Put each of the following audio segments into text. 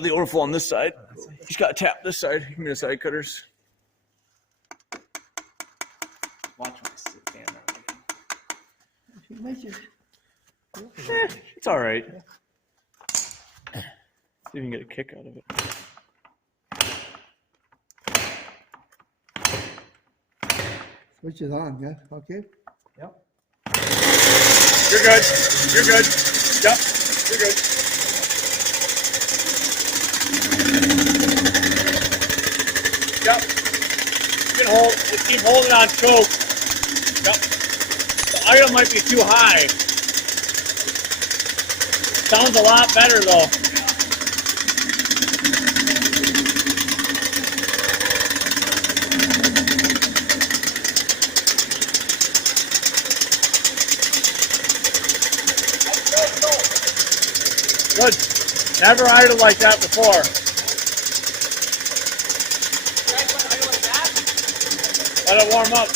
of the overflow on this side. Just gotta tap this side. Give me the side cutters. Watch when I sit down. It's all right. See if you can get a kick out of it. Switch it on, yeah, okay? Yep. You're good. You're good. Yep. You're good. Yep. You can hold. Just keep holding on choke. Yep. The idle might be too high. Sounds a lot better though. Good. Never idle like that before. Let it warm up.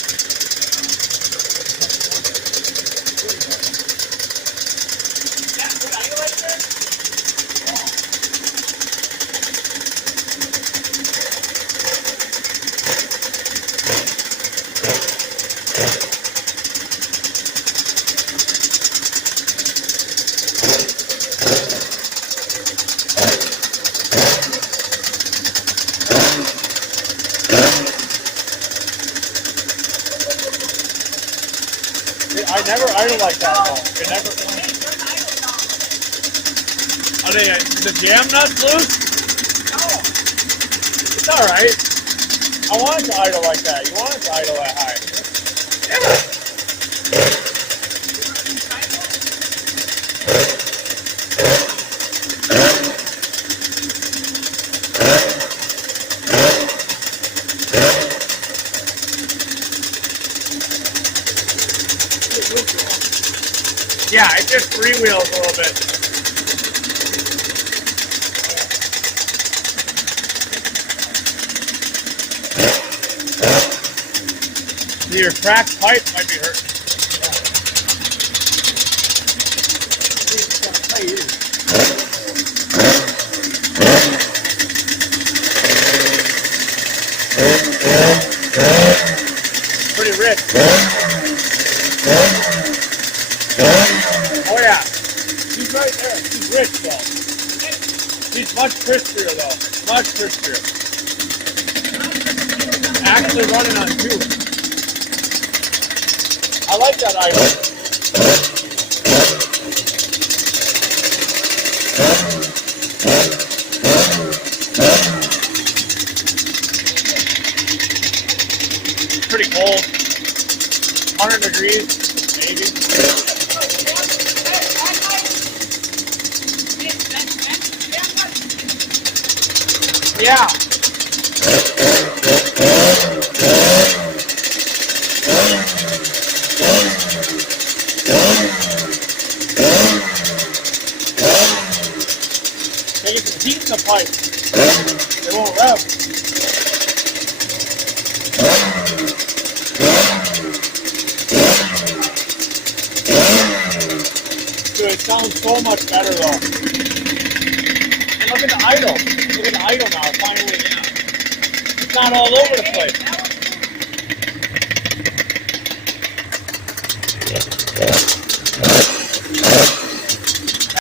I never idle like that though. You never. Are they the jam nuts loose? No. It's all right. I want it to idle like that. You want it to idle that high. Yeah. Yeah, it just freewheels a little bit. Your cracked pipe might be hurting. Pretty rich. Oh yeah, she's right there. She's rich though. She's much crispier though. Much crispier. Actually running on two. I like that item. Pretty cold. 100 degrees, maybe. Yeah. They get some heat in the pipe. They won't rev. Dude, it sounds so much better though. And look at the idle. Look at the idle now, finally. It's not all over the place.